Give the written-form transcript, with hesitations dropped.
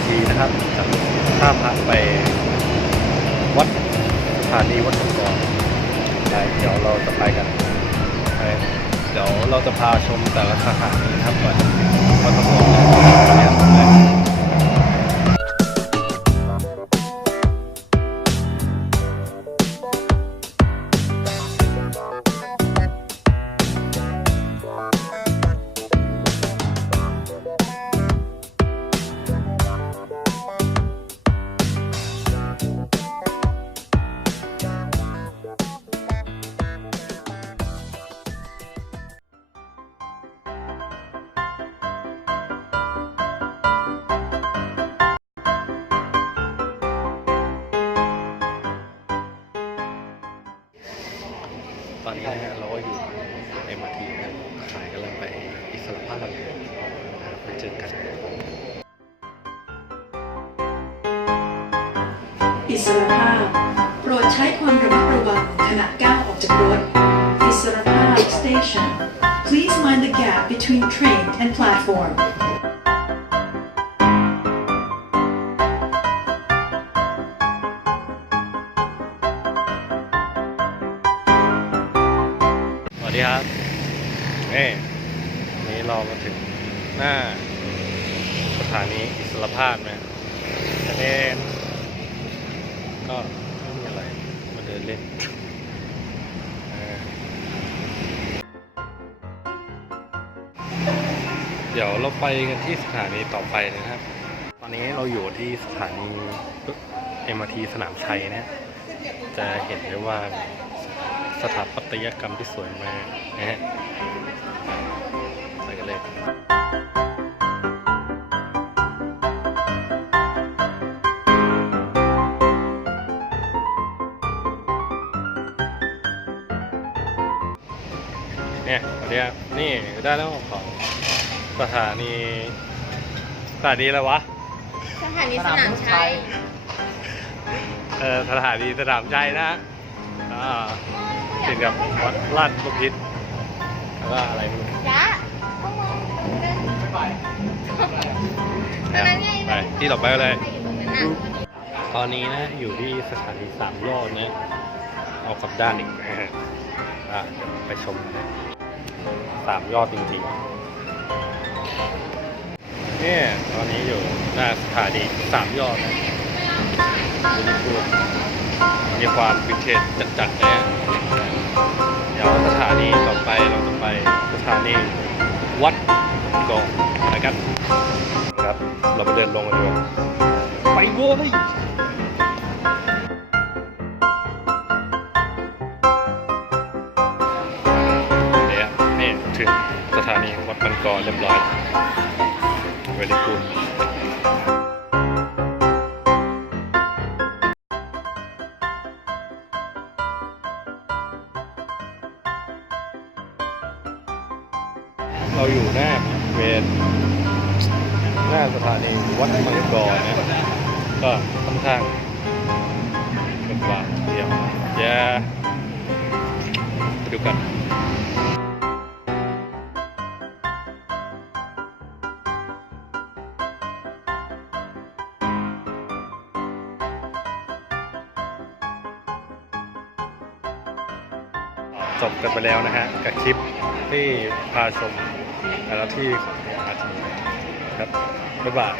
MRT นะครับจากท่าพระไปวัดสถานีวัดกองเดี๋ยวเราจะไปกันเดี๋ยวเราจะพาชมแต่ละสถานีนะครับก่อนวัดกองตอนนี้นะฮะเราก็อยู่ MRT นะขายกำลังไปอิสรภาพไปเจอกันอิสรภาพโปรดใช้ความระมัดระวังขณะก้าวออกจากรถอิสรภาพ Station Please mind the gap between train and platformสวัสดีครับนี่เรามาถึงหน้าสถานีอิสรภาพนะก็ไม่มีอะไรมาเดินเล่นเดี๋ยวเราไปกันที่สถานีต่อไปนะครับ ตอนนี้เราอยู่ที่สถานี MRT สนามชัยนะจะเห็นได้ว่าสถาปัตยกรรมที่สวยมากนะฮะไปกันเลยเนี่ยเดี๋ยวนี่ได้แล้วของสถานีอะไรวะสถานีสนามชัยสถานีสนามชัยนะติดกับวัดลาดบพิตรแล้วก็อะไรไม่รู้จ้าพวกมึงไม่ไปตอนนั้นไงไปที่ต่อไปเลยตอนนี้นะอยู่ที่สถานีสามยอดนะเอากลับด้านอีกนะฮะไปชมนะสามยอดจริงๆเนี่ยตอนนี้อยู่หน้าสถานีสามยอดนะดูมีความวินเทจจัดๆเลยเดี๋ยวสถานีต่อไปเราจะไปสถานีวัดกองนะครับเราไปเดินลงกันดีกว่าไปโว้ยนี่ถึงสถานีวัดบางกรเรียบร้อยเวลิกูดเราอยู่หน้าสถานีวัดบางกรนะก็ค่อนข้างเป็นกว้างเดียวไปดูกันจบกันไปแล้วนะฮะกับคลิปที่พาชมแต่ละที่ของMRTครับบ๊ายบาย